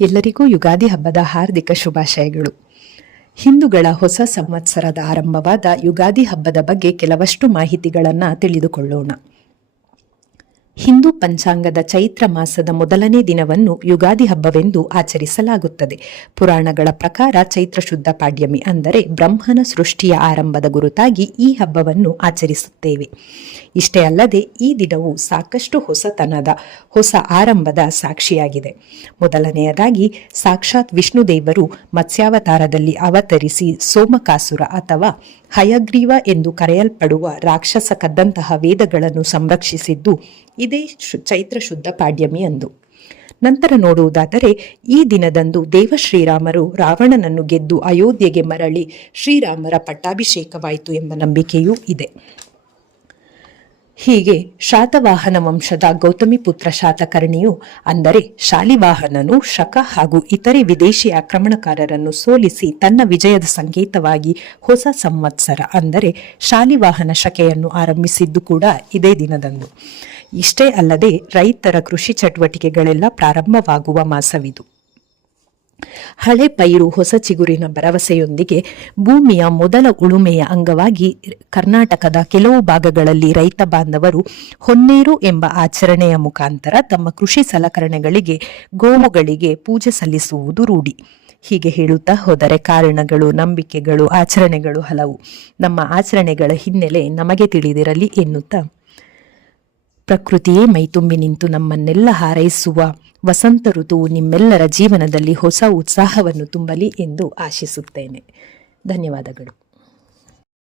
ಎಲ್ಲರಿಗೂ ಯುಗಾದಿ ಹಬ್ಬದ ಹಾರ್ದಿಕ ಶುಭಾಶಯಗಳು. ಹಿಂದೂಗಳ ಹೊಸ ಸಂವತ್ಸರದ ಆರಂಭವಾದ ಯುಗಾದಿ ಹಬ್ಬದ ಬಗ್ಗೆ ಕೆಲವಷ್ಟು ಮಾಹಿತಿಗಳನ್ನು ತಿಳಿದುಕೊಳ್ಳೋಣ. ಹಿಂದೂ ಪಂಚಾಂಗದ ಚೈತ್ರ ಮಾಸದ ಮೊದಲನೇ ದಿನವನ್ನು ಯುಗಾದಿ ಹಬ್ಬವೆಂದು ಆಚರಿಸಲಾಗುತ್ತದೆ. ಪುರಾಣಗಳ ಪ್ರಕಾರ ಚೈತ್ರ ಶುದ್ಧ ಪಾಡ್ಯಮಿ ಅಂದರೆ ಬ್ರಹ್ಮನ ಸೃಷ್ಟಿಯ ಆರಂಭದ ಗುರುತಾಗಿ ಈ ಹಬ್ಬವನ್ನು ಆಚರಿಸುತ್ತೇವೆ. ಇಷ್ಟೇ ಅಲ್ಲದೆ ಈ ದಿನವು ಸಾಕಷ್ಟು ಹೊಸತನದ ಹೊಸ ಆರಂಭದ ಸಾಕ್ಷಿಯಾಗಿದೆ. ಮೊದಲನೆಯದಾಗಿ ಸಾಕ್ಷಾತ್ ವಿಷ್ಣುದೇವರು ಮತ್ಸ್ಯಾವತಾರದಲ್ಲಿ ಅವತರಿಸಿ ಸೋಮಕಾಸುರ ಅಥವಾ ಹಯಗ್ರೀವ ಎಂದು ಕರೆಯಲ್ಪಡುವ ರಾಕ್ಷಸ ಕದ್ದಂತಹ ವೇದಗಳನ್ನು ಸಂರಕ್ಷಿಸಿದ್ದು ಇದೇ ಚೈತ್ರ ಶುದ್ಧ ಪಾಡ್ಯಮಿ ಅಂದು. ನಂತರ ನೋಡುವುದಾದರೆ ಈ ದಿನದಂದು ದೇವಶ್ರೀರಾಮರು ರಾವಣನನ್ನು ಗೆದ್ದು ಅಯೋಧ್ಯೆಗೆ ಮರಳಿ ಶ್ರೀರಾಮರ ಪಟ್ಟಾಭಿಷೇಕವಾಯಿತು ಎಂಬ ನಂಬಿಕೆಯೂ ಇದೆ. ಹೀಗೆ ಶಾತವಾಹನ ವಂಶದ ಗೌತಮಿಪುತ್ರ ಶಾತಕರ್ಣಿಯು ಅಂದರೆ ಶಾಲಿವಾಹನನು ಶಕ ಹಾಗೂ ಇತರೆ ವಿದೇಶಿ ಆಕ್ರಮಣಕಾರರನ್ನು ಸೋಲಿಸಿ ತನ್ನ ವಿಜಯದ ಸಂಕೇತವಾಗಿ ಹೊಸ ಸಂವತ್ಸರ ಅಂದರೆ ಶಾಲಿವಾಹನ ಶಕೆಯನ್ನು ಆರಂಭಿಸಿದ್ದು ಕೂಡ ಇದೇ ದಿನದಂದು. ಇಷ್ಟೇ ಅಲ್ಲದೆ ರೈತರ ಕೃಷಿ ಚಟುವಟಿಕೆಗಳೆಲ್ಲ ಪ್ರಾರಂಭವಾಗುವ ಮಾಸವಿದು. ಹಳೆ ಪೈರು ಹೊಸ ಚಿಗುರಿನ ಭರವಸೆಯೊಂದಿಗೆ ಭೂಮಿಯ ಮೊದಲ ಉಳುಮೆಯ ಅಂಗವಾಗಿ ಕರ್ನಾಟಕದ ಕೆಲವು ಭಾಗಗಳಲ್ಲಿ ರೈತ ಬಾಂಧವರು ಹೊನ್ನೇರು ಎಂಬ ಆಚರಣೆಯ ಮುಖಾಂತರ ತಮ್ಮ ಕೃಷಿ ಸಲಕರಣೆಗಳಿಗೆ ಗೋವುಗಳಿಗೆ ಪೂಜೆ ಸಲ್ಲಿಸುವುದು ರೂಢಿ. ಹೀಗೆ ಹೇಳುತ್ತಾ ಹೋದರೆ ಕಾರಣಗಳು, ನಂಬಿಕೆಗಳು, ಆಚರಣೆಗಳು ಹಲವು. ನಮ್ಮ ಆಚರಣೆಗಳ ಹಿನ್ನೆಲೆ ನಮಗೆ ತಿಳಿದಿರಲಿ ಎನ್ನುತ್ತಾ ಪ್ರಕೃತಿಯೇ ಮೈತುಂಬಿ ನಿಂತು ನಮ್ಮನ್ನೆಲ್ಲ ಹಾರೈಸುವ ವಸಂತ ಋತುವು ನಿಮ್ಮೆಲ್ಲರ ಜೀವನದಲ್ಲಿ ಹೊಸ ಉತ್ಸಾಹವನ್ನು ತುಂಬಲಿ ಎಂದು ಆಶಿಸುತ್ತೇನೆ. ಧನ್ಯವಾದಗಳು.